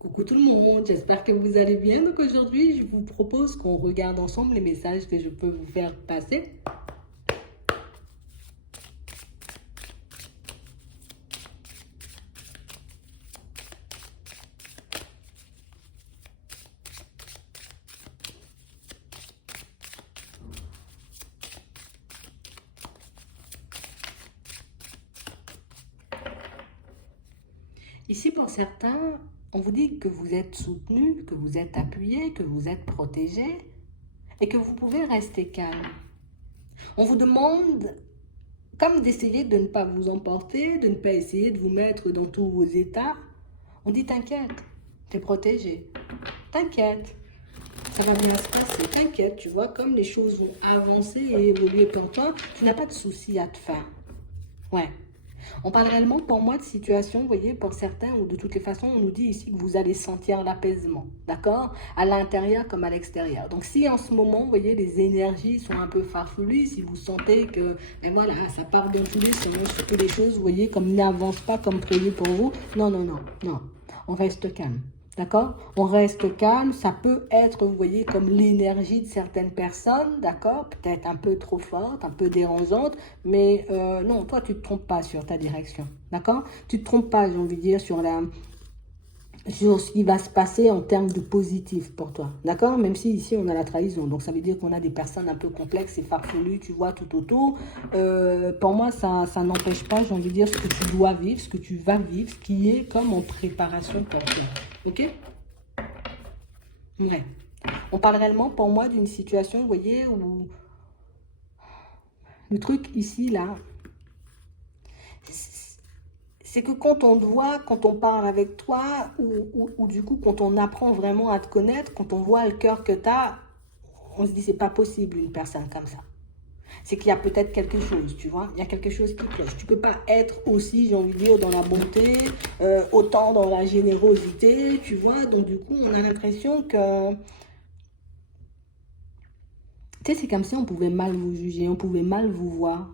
Coucou tout le monde, j'espère que vous allez bien. Donc aujourd'hui, je vous propose qu'on regarde ensemble les messages que je peux vous faire passer. Ici, pour certains, on vous dit que vous êtes soutenu, que vous êtes appuyé, que vous êtes protégé et que vous pouvez rester calme. On vous demande comme d'essayer de ne pas vous emporter, de ne pas essayer de vous mettre dans tous vos états. On dit t'inquiète, t'es protégé. T'inquiète, ça va bien se passer. T'inquiète, tu vois, comme les choses vont avancer et évoluer pour toi, tu n'as pas de soucis à te faire. Ouais. On parle réellement pour moi de situation, vous voyez, pour certains, ou de toutes les façons, on nous dit ici que vous allez sentir l'apaisement, d'accord? À l'intérieur comme à l'extérieur. Donc si en ce moment, vous voyez, les énergies sont un peu farfelues, si vous sentez que, ben voilà, ça part dans tous les sens, surtout les choses, vous voyez, comme n'avancent pas comme prévu pour vous, non, non, non, non, on reste calme. D'accord? On reste calme. Ça peut être, vous voyez, comme l'énergie de certaines personnes, d'accord? Peut-être un peu trop forte, un peu dérangeante, mais non, toi, tu ne te trompes pas sur ta direction, d'accord? Tu ne te trompes pas, j'ai envie de dire, sur ce qui va se passer en termes de positif pour toi, d'accord? Même si ici, on a la trahison, donc ça veut dire qu'on a des personnes un peu complexes et farfelues, tu vois, tout autour. Pour moi, ça n'empêche pas, j'ai envie de dire, ce que tu dois vivre, ce que tu vas vivre, ce qui est comme en préparation pour toi, ok? Ouais. On parle réellement pour moi d'une situation, vous voyez, où le truc ici, là, c'est que quand on te voit, quand on parle avec toi, ou du coup, quand on apprend vraiment à te connaître, quand on voit le cœur que tu as, on se dit, c'est pas possible une personne comme ça. C'est qu'il y a peut-être quelque chose, tu vois, il y a quelque chose qui cloche. Tu peux pas être aussi, j'ai envie de dire, dans la bonté, autant dans la générosité, tu vois. Donc du coup, on a l'impression que tu sais, c'est comme si on pouvait mal vous juger, on pouvait mal vous voir.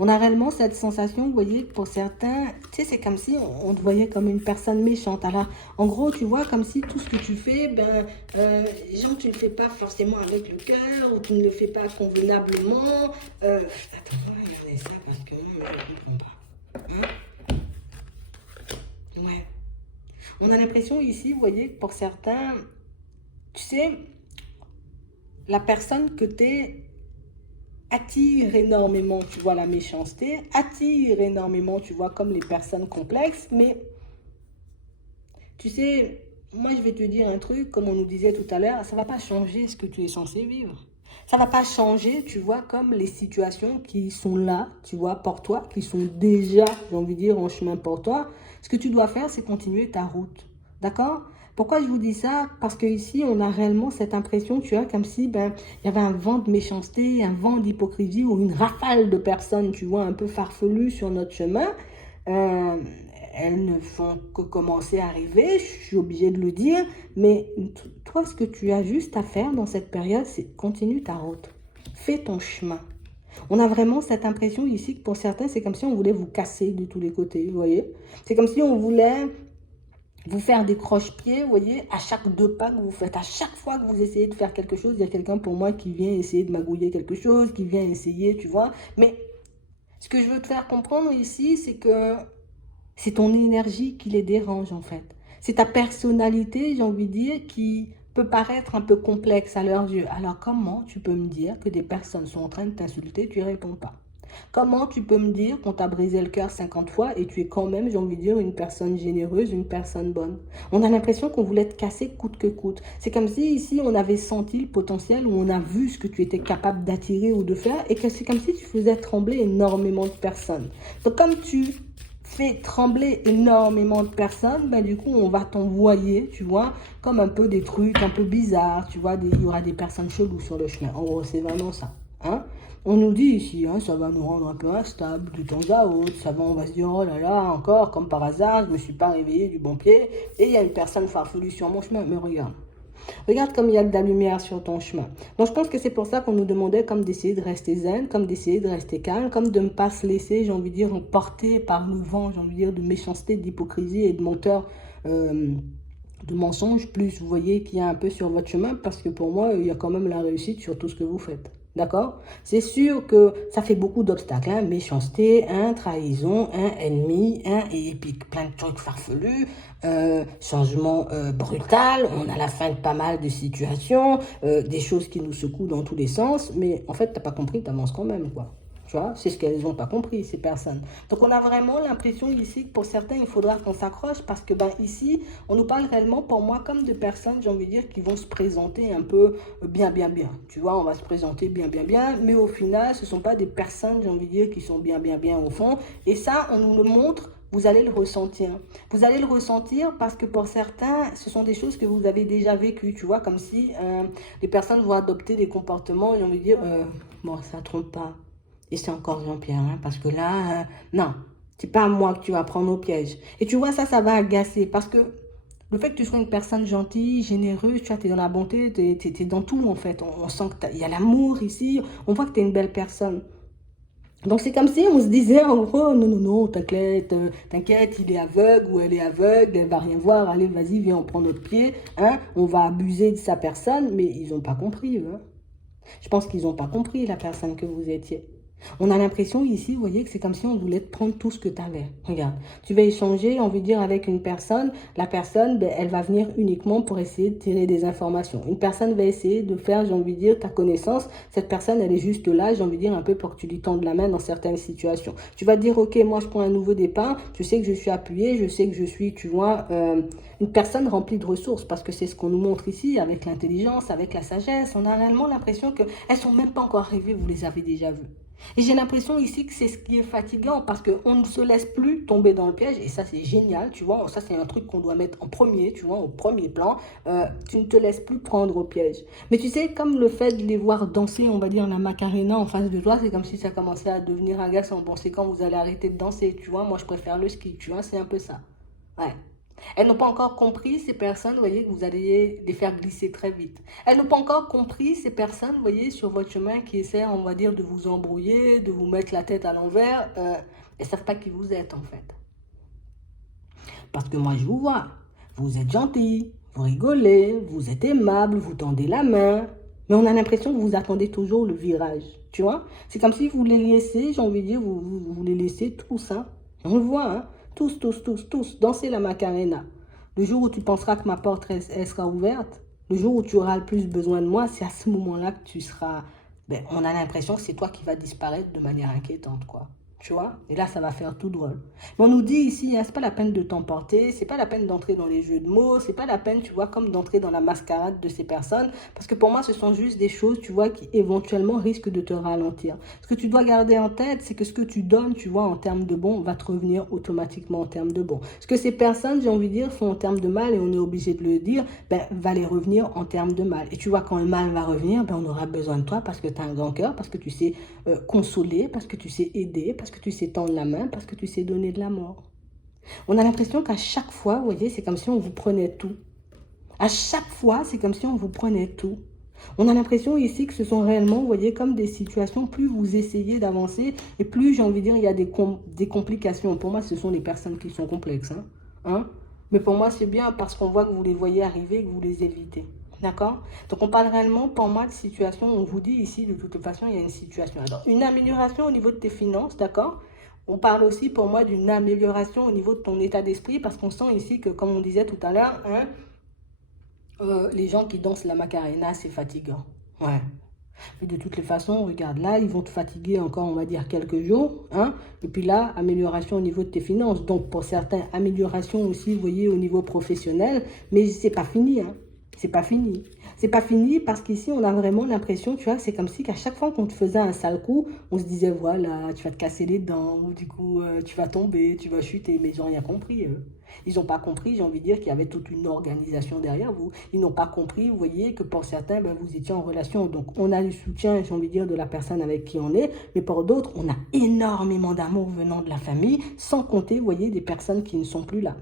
On a réellement cette sensation, vous voyez, pour certains, tu sais, c'est comme si on te voyait comme une personne méchante. Alors, en gros, tu vois, comme si tout ce que tu fais, genre, tu ne le fais pas forcément avec le cœur, ou tu ne le fais pas convenablement. Attends, on va regarder ça parce que moi, je ne comprends pas. Hein? Ouais. On a l'impression ici, vous voyez, pour certains, tu sais, la personne que tu es attire énormément, tu vois, la méchanceté, attire énormément, tu vois, comme les personnes complexes, mais tu sais, moi je vais te dire un truc, comme on nous disait tout à l'heure, ça ne va pas changer ce que tu es censé vivre. Ça ne va pas changer, tu vois, comme les situations qui sont là, tu vois, pour toi, qui sont déjà, j'ai envie de dire, en chemin pour toi. Ce que tu dois faire, c'est continuer ta route. D'accord? Pourquoi je vous dis ça? Parce que ici, on a réellement cette impression, tu vois, comme si il y avait un vent de méchanceté, un vent d'hypocrisie ou une rafale de personnes, tu vois, un peu farfelues sur notre chemin. Euh, Elles ne font que commencer à arriver, je suis obligée de le dire, mais toi, ce que tu as juste à faire dans cette période, c'est continue ta route. Fais ton chemin. On a vraiment cette impression ici que pour certains, c'est comme si on voulait vous casser de tous les côtés, vous voyez. C'est comme si on voulait vous faire des croche-pieds, vous voyez, à chaque deux pas que vous faites. À chaque fois que vous essayez de faire quelque chose, il y a quelqu'un pour moi qui vient essayer de magouiller quelque chose, qui vient essayer, tu vois. Mais ce que je veux te faire comprendre ici, c'est que c'est ton énergie qui les dérange en fait. C'est ta personnalité, j'ai envie de dire, qui peut paraître un peu complexe à leurs yeux. Alors comment tu peux me dire que des personnes sont en train de t'insulter, tu ne réponds pas? Comment tu peux me dire qu'on t'a brisé le cœur 50 fois et tu es quand même, j'ai envie de dire, une personne généreuse, une personne bonne? On a l'impression qu'on voulait te casser coûte que coûte. C'est comme si ici on avait senti le potentiel, ou on a vu ce que tu étais capable d'attirer ou de faire, et que c'est comme si tu faisais trembler énormément de personnes. Donc comme tu fais trembler énormément de personnes, du coup on va t'envoyer, tu vois, comme un peu des trucs un peu bizarres, tu vois, il y aura des personnes cheloues sur le chemin. En gros, c'est vraiment ça. Hein? On nous dit ici, hein, ça va nous rendre un peu instables de temps à autre, ça va, on va se dire, oh là là, encore, comme par hasard, je me suis pas réveillé du bon pied, et il y a une personne farfelue sur mon chemin. Mais regarde, regarde comme il y a de la lumière sur ton chemin. Donc je pense que c'est pour ça qu'on nous demandait comme d'essayer de rester zen, comme d'essayer de rester calme, comme de ne pas se laisser, j'ai envie de dire, emporter par le vent, j'ai envie de dire, de méchanceté, d'hypocrisie et de menteur. de mensonges, plus vous voyez qu'il y a un peu sur votre chemin, parce que pour moi, il y a quand même la réussite sur tout ce que vous faites. D'accord? C'est sûr que ça fait beaucoup d'obstacles, hein, méchanceté, hein, trahison, hein, ennemi, hein, et puis plein de trucs farfelus, changement brutal, on a la fin de pas mal de situations, des choses qui nous secouent dans tous les sens, mais en fait, t'as pas compris, t'avances quand même, quoi. Tu vois, c'est ce qu'elles n'ont pas compris, ces personnes. Donc, on a vraiment l'impression ici que pour certains, il faudra qu'on s'accroche parce que, ben, ici, on nous parle réellement, pour moi, comme de personnes, j'ai envie de dire, qui vont se présenter un peu bien, bien, bien. Tu vois, on va se présenter bien, bien, bien, mais au final, ce ne sont pas des personnes, j'ai envie de dire, qui sont bien, bien, bien au fond. Et ça, on nous le montre. Vous allez le ressentir. Vous allez le ressentir parce que pour certains, ce sont des choses que vous avez déjà vécues. Tu vois, comme si les personnes vont adopter des comportements, j'ai envie de dire, bon, ça ne trompe pas. Et c'est encore Jean-Pierre, hein, parce que là, non, c'est pas à moi que tu vas prendre au piège. Et tu vois, ça va agacer, parce que le fait que tu sois une personne gentille, généreuse, tu vois, t'es dans la bonté, t'es dans tout, en fait. On sent qu'il y a l'amour ici, on voit que t'es une belle personne. Donc c'est comme si on se disait, en gros, non, non, non, t'inquiète, t'inquiète, il est aveugle ou elle est aveugle, elle va rien voir, allez, vas-y, viens, on prend notre pied, hein, on va abuser de sa personne, mais ils n'ont pas compris, hein. Je pense qu'ils n'ont pas compris la personne que vous étiez. On a l'impression ici, vous voyez, que c'est comme si on voulait te prendre tout ce que tu avais. Regarde, tu vas échanger, on veut dire, avec une personne. La personne, ben, elle va venir uniquement pour essayer de tirer des informations. Une personne va essayer de faire, j'ai envie de dire, ta connaissance. Cette personne, elle est juste là, j'ai envie de dire, un peu pour que tu lui tendes la main dans certaines situations. Tu vas te dire, ok, moi, je prends un nouveau départ. Je sais que je suis appuyé, je sais que je suis, tu vois, une personne remplie de ressources. Parce que c'est ce qu'on nous montre ici, avec l'intelligence, avec la sagesse. On a réellement l'impression qu'elles ne sont même pas encore arrivées, vous les avez déjà vues. Et j'ai l'impression ici que c'est ce qui est fatigant parce qu'on ne se laisse plus tomber dans le piège et ça c'est génial, tu vois, ça c'est un truc qu'on doit mettre en premier, tu vois, au premier plan, tu ne te laisses plus prendre au piège. Mais tu sais, comme le fait de les voir danser, on va dire la Macarena en face de toi, c'est comme si ça commençait à devenir agaçant. Bon, c'est quand vous allez arrêter de danser, tu vois, moi je préfère le ski, tu vois, c'est un peu ça. Ouais. Elles n'ont pas encore compris, ces personnes, vous voyez, que vous allez les faire glisser très vite. Elles n'ont pas encore compris, ces personnes, vous voyez, sur votre chemin qui essaient, on va dire, de vous embrouiller, de vous mettre la tête à l'envers. Elles ne savent pas qui vous êtes, en fait. Parce que moi, je vous vois. Vous êtes gentil, vous rigolez, vous êtes aimable, vous tendez la main. Mais on a l'impression que vous attendez toujours le virage, tu vois. C'est comme si vous les laissez, j'ai envie de dire, vous les laissez tous, hein. On le voit, hein. Tous, tous, tous, tous, danser la Macarena. Le jour où tu penseras que ma porte elle sera ouverte, le jour où tu auras le plus besoin de moi, c'est à ce moment-là que tu seras... Ben, on a l'impression que c'est toi qui vas disparaître de manière inquiétante, quoi. Tu vois? Et là, ça va faire tout drôle. Mais on nous dit ici, hein, c'est pas la peine de t'emporter, c'est pas la peine d'entrer dans les jeux de mots, c'est pas la peine, tu vois, comme d'entrer dans la mascarade de ces personnes, parce que pour moi, ce sont juste des choses, tu vois, qui éventuellement risquent de te ralentir. Ce que tu dois garder en tête, c'est que ce que tu donnes, tu vois, en termes de bon, va te revenir automatiquement en termes de bon. Ce que ces personnes, j'ai envie de dire, font en termes de mal, et on est obligé de le dire, ben, va les revenir en termes de mal. Et tu vois, quand le mal va revenir, ben, on aura besoin de toi parce que tu as un grand cœur, parce que tu sais consoler, parce que tu sais aider, parce que tu sais tendre la main, parce que tu sais donner de l'amour. On a l'impression qu'à chaque fois, vous voyez, c'est comme si on vous prenait tout. À chaque fois, c'est comme si on vous prenait tout. On a l'impression ici que ce sont réellement, vous voyez, comme des situations, plus vous essayez d'avancer, et plus, j'ai envie de dire, il y a des complications. Pour moi, ce sont les personnes qui sont complexes. Hein. Mais pour moi, c'est bien parce qu'on voit que vous les voyez arriver et que vous les évitez. D'accord? Donc, on parle réellement, pour moi, de situation. On vous dit ici, de toute façon, il y a une situation. Alors, une amélioration au niveau de tes finances, d'accord? On parle aussi, pour moi, d'une amélioration au niveau de ton état d'esprit, parce qu'on sent ici que, comme on disait tout à l'heure, hein, les gens qui dansent la Macarena, c'est fatigant. Ouais. Mais de toutes les façons, regarde, là, ils vont te fatiguer encore, on va dire, quelques jours. Hein? Et puis là, amélioration au niveau de tes finances. Donc, pour certains, amélioration aussi, vous voyez, au niveau professionnel. Mais c'est pas fini, hein. C'est pas fini. C'est pas fini parce qu'ici, on a vraiment l'impression, tu vois, c'est comme si qu'à chaque fois qu'on te faisait un sale coup, on se disait, voilà, tu vas te casser les dents, ou du coup, tu vas tomber, tu vas chuter. Mais ils n'ont rien compris, eux. Ils n'ont pas compris, j'ai envie de dire, qu'il y avait toute une organisation derrière vous. Ils n'ont pas compris, vous voyez, que pour certains, ben, vous étiez en relation. Donc, on a le soutien, j'ai envie de dire, de la personne avec qui on est. Mais pour d'autres, on a énormément d'amour venant de la famille, sans compter, vous voyez, des personnes qui ne sont plus là.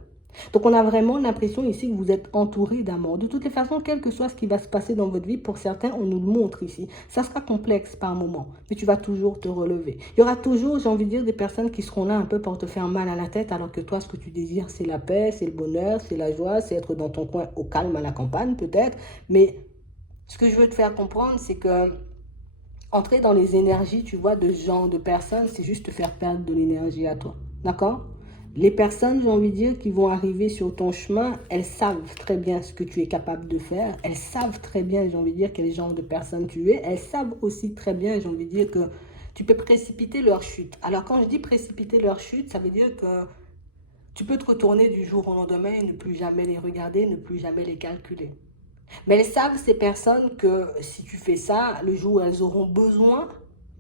Donc, on a vraiment l'impression ici que vous êtes entouré d'amour. De toutes les façons, quel que soit ce qui va se passer dans votre vie, pour certains, on nous le montre ici. Ça sera complexe par moment, mais tu vas toujours te relever. Il y aura toujours, j'ai envie de dire, des personnes qui seront là un peu pour te faire mal à la tête, alors que toi, ce que tu désires, c'est la paix, c'est le bonheur, c'est la joie, c'est être dans ton coin au calme, à la campagne peut-être. Mais ce que je veux te faire comprendre, c'est que entrer dans les énergies, tu vois, de gens, de personnes, c'est juste te faire perdre de l'énergie à toi. D'accord? Les personnes, j'ai envie de dire, qui vont arriver sur ton chemin, elles savent très bien ce que tu es capable de faire. Elles savent très bien, j'ai envie de dire, quel genre de personne tu es. Elles savent aussi très bien, j'ai envie de dire, que tu peux précipiter leur chute. Alors, quand je dis précipiter leur chute, ça veut dire que tu peux te retourner du jour au lendemain et ne plus jamais les regarder, ne plus jamais les calculer. Mais elles savent, ces personnes, que si tu fais ça, le jour où elles auront besoin,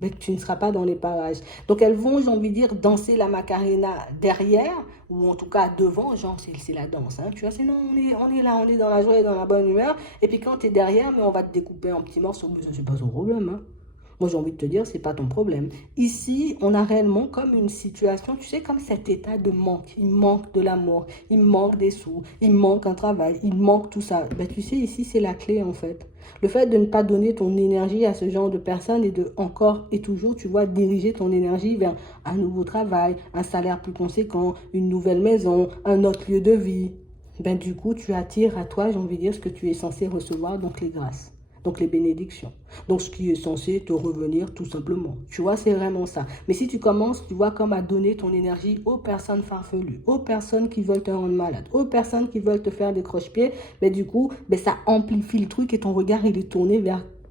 ben, tu ne seras pas dans les parages. Donc elles vont, j'ai envie de dire, danser la Macarena derrière, ou en tout cas devant, genre c'est la danse. Hein, tu vois, c'est non, on est là, on est dans la joie et dans la bonne humeur. Et puis quand tu es derrière, mais on va te découper en petits morceaux. Mais ça, c'est pas son problème. Hein. Moi, j'ai envie de te dire, c'est pas ton problème. Ici, on a réellement comme une situation, tu sais, comme cet état de manque. Il manque de l'amour, il manque des sous, il manque un travail, il manque tout ça. Ben, tu sais, ici, c'est la clé, en fait. Le fait de ne pas donner ton énergie à ce genre de personnes et de encore et toujours, tu vois, diriger ton énergie vers un nouveau travail, un salaire plus conséquent, une nouvelle maison, un autre lieu de vie. Ben, du coup, tu attires à toi, j'ai envie de dire, ce que tu es censé recevoir, donc les grâces. Donc les bénédictions. Donc ce qui est censé te revenir tout simplement. Tu vois, c'est vraiment ça. Mais si tu commences, tu vois, comme à donner ton énergie aux personnes farfelues, aux personnes qui veulent te rendre malade, aux personnes qui veulent te faire des croche-pieds, ben, du coup, ben, ça amplifie le truc et ton regard, il est tourné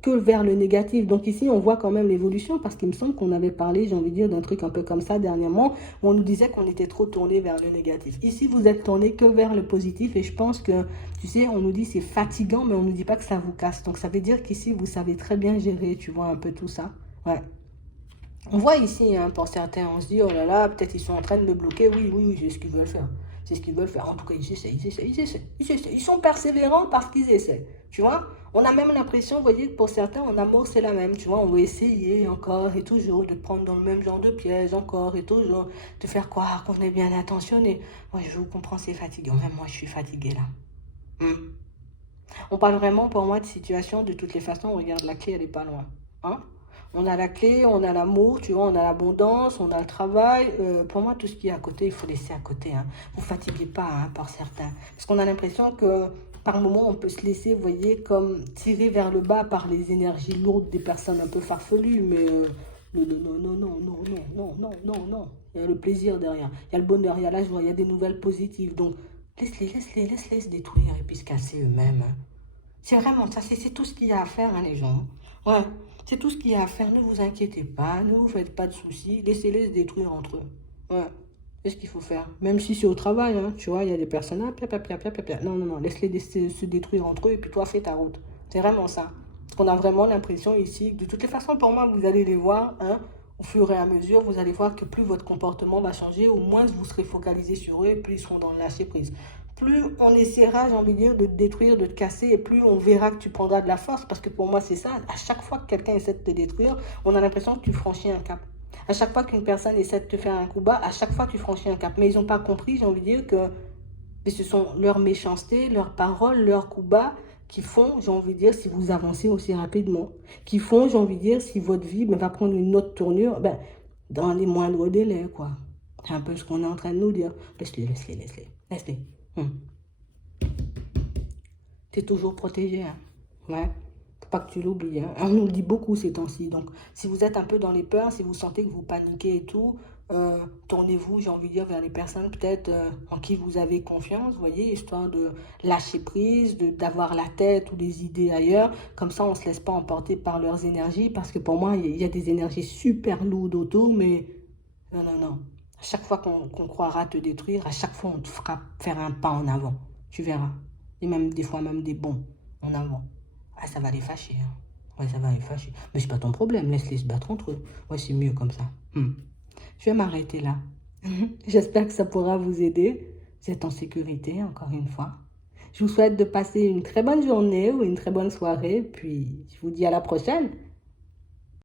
que vers le négatif. Donc ici, on voit quand même l'évolution parce qu'il me semble qu'on avait parlé, j'ai envie de dire, d'un truc un peu comme ça dernièrement, où on nous disait qu'on était trop tourné vers le négatif. Ici, vous êtes tourné que vers le positif et je pense que, tu sais, on nous dit c'est fatigant, mais on ne nous dit pas que ça vous casse. Donc ça veut dire qu'ici, vous savez très bien gérer, tu vois, un peu tout ça. Ouais. On voit ici, hein, pour certains, on se dit, oh là là, peut-être ils sont en train de me bloquer. Oui, oui, oui, c'est ce qu'ils veulent faire. C'est ce qu'ils veulent faire. En tout cas, ils essaient, ils essaient, ils essaient, ils essaient. Ils sont persévérants parce qu'ils essaient. Tu vois, on a même l'impression, vous voyez, que pour certains, en amour, c'est la même. Tu vois, on va essayer encore et toujours de prendre dans le même genre de piège, encore et toujours de faire croire qu'on est bien intentionné. Moi, je vous comprends, c'est fatigant. Même moi, je suis fatiguée là. Hmm. On parle vraiment pour moi de situation, de toutes les façons, regarde, la clé, elle est pas loin. Hein? On a la clé, on a l'amour, tu vois, on a l'abondance, on a le travail. Pour moi, tout ce qui est à côté, il faut laisser à côté. Hein. Vous ne fatiguez pas, hein, par certains. Parce qu'on a l'impression que par moment, on peut se laisser, vous voyez, comme tirer vers le bas par les énergies lourdes des personnes un peu farfelues. Mais non, non, non, non, non, non, non, non, non, non. Il y a le plaisir derrière, il y a le bonheur, il y a la joie, il y a des nouvelles positives. Donc, laisse-les se détruire et puis se casser eux-mêmes. Hein. C'est vraiment ça, c'est tout ce qu'il y a à faire, hein, les gens. Ouais, c'est tout ce qu'il y a à faire. Ne vous inquiétez pas, ne vous faites pas de soucis. Laissez-les se détruire entre eux. Ouais, c'est ce qu'il faut faire. Même si c'est au travail, hein, tu vois, il y a des personnes, ah, pia, pia, pia, pia, pia, pia. Non, non, non, laisse-les se détruire entre eux et puis toi, fais ta route. C'est vraiment ça. Parce qu'on a vraiment l'impression ici, de toutes les façons, pour moi, vous allez les voir, hein, au fur et à mesure, vous allez voir que plus votre comportement va changer, au moins vous serez focalisé sur eux et plus ils seront dans le lâcher prise. Plus on essaiera, j'ai envie de dire, de te détruire, de te casser, et plus on verra que tu prendras de la force. Parce que pour moi, c'est ça. À chaque fois que quelqu'un essaie de te détruire, on a l'impression que tu franchis un cap. À chaque fois qu'une personne essaie de te faire un coup bas, à chaque fois tu franchis un cap. Mais ils n'ont pas compris, j'ai envie de dire, que ce sont leurs méchancetés, leurs paroles, leurs coups bas qui font, j'ai envie de dire, si vous avancez aussi rapidement. Qui font, j'ai envie de dire, si votre vie va prendre une autre tournure, ben, dans les moindres délais, quoi. C'est un peu ce qu'on est en train de nous dire. Laisse-les, laisse-les, laisse-les. Laisse-les. Tu es toujours protégé. Hein. Ouais. Faut pas que tu l'oublies. Hein. On nous le dit beaucoup ces temps-ci. Donc, si vous êtes un peu dans les peurs, si vous sentez que vous paniquez et tout, tournez-vous, j'ai envie de dire, vers les personnes peut-être en qui vous avez confiance, vous voyez, histoire de lâcher prise, d'avoir la tête ou les idées ailleurs. Comme ça, on ne se laisse pas emporter par leurs énergies. Parce que pour moi, il y a des énergies super lourdes autour, mais non, non, non. À chaque fois qu'on croira te détruire, à chaque fois, on te fera faire un pas en avant. Tu verras. Et même des fois, même des bons en avant. Ah, ça va les fâcher. Hein. Ouais, ça va les fâcher. Mais c'est pas ton problème. Laisse-les se battre entre eux. Ouais, c'est mieux comme ça. Je vais m'arrêter là. J'espère que ça pourra vous aider. Vous êtes en sécurité, encore une fois. Je vous souhaite de passer une très bonne journée ou une très bonne soirée. Puis, je vous dis à la prochaine.